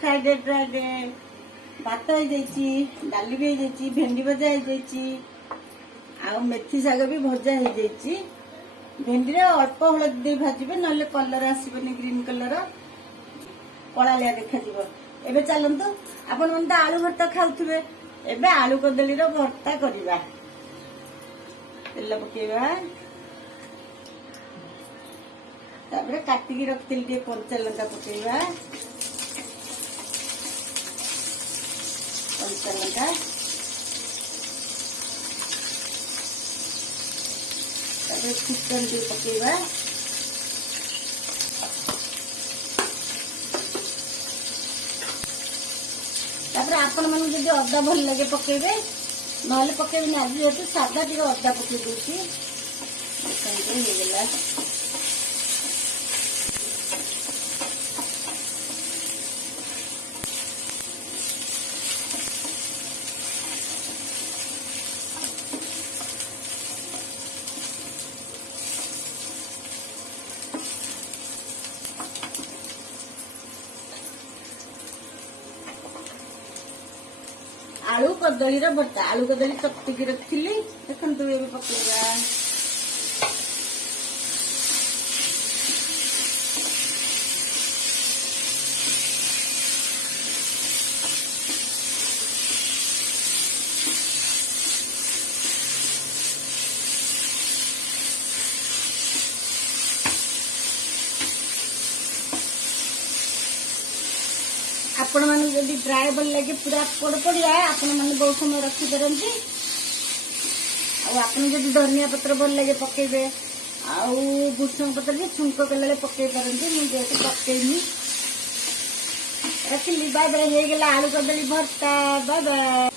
Friday Friday भात हो डाली भी हो भेंडी भजा हो मेथी शाग भी भजा हो भेंडी अल्प हलदी भाजबे ना कलर आसबनी ग्रीन कलर कलालिया देखा एबे चलतु आपण मन तो आलू भर्ता खाऊे एबे आलू कदली भर्ता करवा तेल पकेवा तापरे काटिकी रखिली टे कंचा लंका पकेवा कंचा लंका तापरे चिकन टे पकेवा तापरे आपण मन जदि अदा भल लगे पकेबे नहले पकेबे ना आज जेतु सादा टिके अदा पके देछि हो गेला आलू कदली भर्ता आलू कदली चकटिकी रखी देखु ये पकेगा आपण माने जदि ड्राई भल लगे पूरा पड़ पड़िया आपण माने बहुत समय रखी पारंती आपन जदि धनिया पत्र भल लगे पकेबे आउ भुसंग पत्र भी छुंक कले पकई पारंती मु जेतु पकेनी रखिली बाय बाय हे गेला आलू कदली भर्ता बाय बाय।